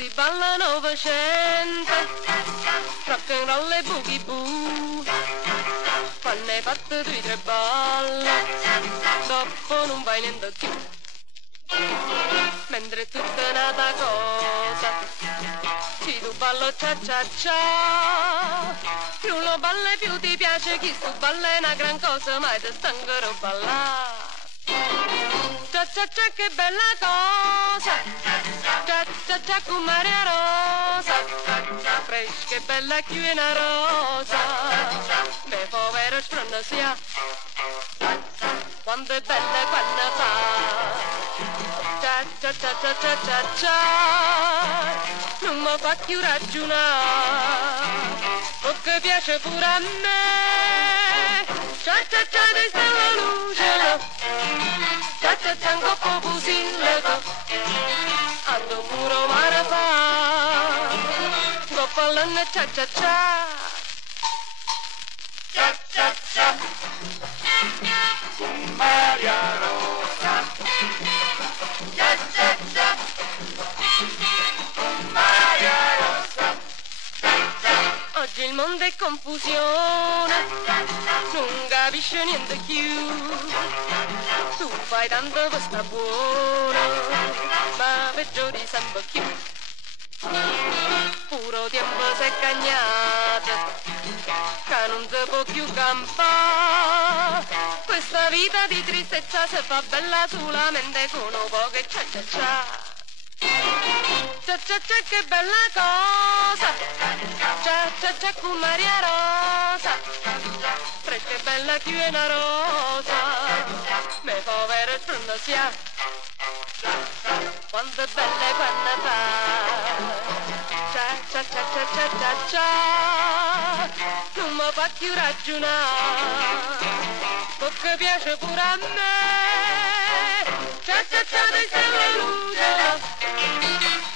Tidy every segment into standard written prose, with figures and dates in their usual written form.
si balla Novecento, rock and roll e boogie boo, quando hai fatto 2 o 3 balle, dopo non vai niente più, mentre è tutta nata cosa, se tu ballo cia cia cia, più lo balle più ti piace, chi tu balla è una gran cosa, ma ti stancherò ballare. Cia cia cia che bella cosa, cia cia cia con Maria Rosa, fresca e bella più una rosa, me povero sprona sia, quando è bella quando fa, cia cia cia cia cia cia cia, non mi fa più ragionare, perché piace pure a me, cia cia cia di stella luce. Cia cia cia un coppo fusillo, ando puro mare fa, coppo all'anno cia cia cia. Cia cia cia, con Maria Rosa. Cia cia cia, con Maria Rosa. Oggi il mondo è confusione, non capisce niente più. Tu fai tanto questa buona, ma peggio di sempre più. Puro tempo si è cagnato, che non si può più campare. Questa vita di tristezza si fa bella solamente con un po' che cia cia cia. Cia cia cia che bella cosa, cia cia cia con Maria Rosa, fresca e bella più una rosa, me povero sprona sia, quando è bella e quando fa, cia cia cia cia cia cia cia, non mi fa più ragionare, perché piace pure a me, cia cia cia di stella luce.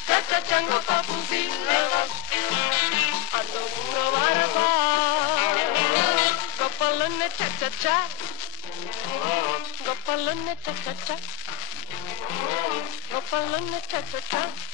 Cia cia cia un coppo fusillo, ando puro mare fa, coppo all'anno cia cia cia, coppo all'anno cia cia cia, coppo all'anno cia cia cia.